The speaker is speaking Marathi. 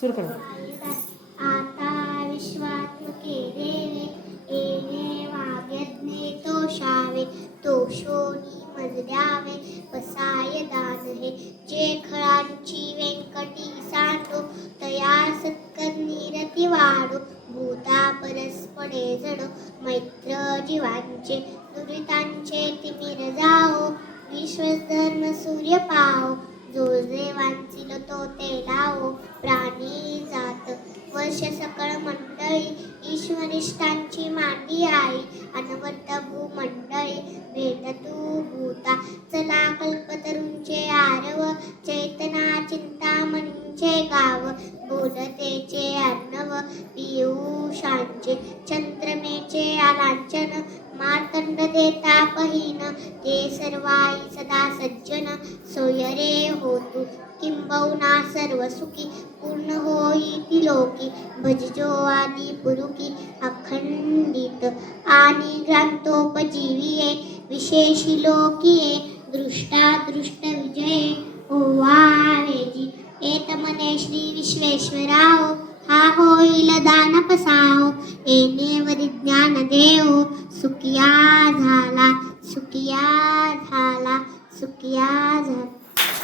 सुरू करा. आता विश्वात्मके देवे येणे वाग्यज्ञे तोषावे तोषोनी मज द्यावे पसाय दान हे जे खळांची व्यंकटी सांडो तया सत्कर्णी वाडो भूता परस्परे जडो मैत्र जीवांचे दुरितांचे तिमिर जाओ विश्वधर्म सूर्य पाओ जो जे वांचिल तो ते लावो प्राणी जात वर्ष सकळ मंडळी ईश्वरिष्ठांची मांडी आई अनवर्त भूमंडळी भेट तू भूता चला कल्पतरूंचे आरव चैतना चिंतामणींचे गाव बोलतेचे अर्णव पियुषांचे चंद्रमेचे आलांचन मार्तंड देता पहिन ते सर्वाई सदा सज्जन सोयरे होतु किंबहुना सर्व सुखी पूर्ण होई लोकी भजजो आदि पुरुकी अखंडित आणि ग्रंथोपजीविये विशेषी लोकिये दृष्टा दृष्ट विजये ओवारेजी एतमने श्री विश्वेश्वराओ हा होईल दान पसाओ येणे वरिज्ञान देव सुखिया झाला सुखिया झाला सुखिया झाला.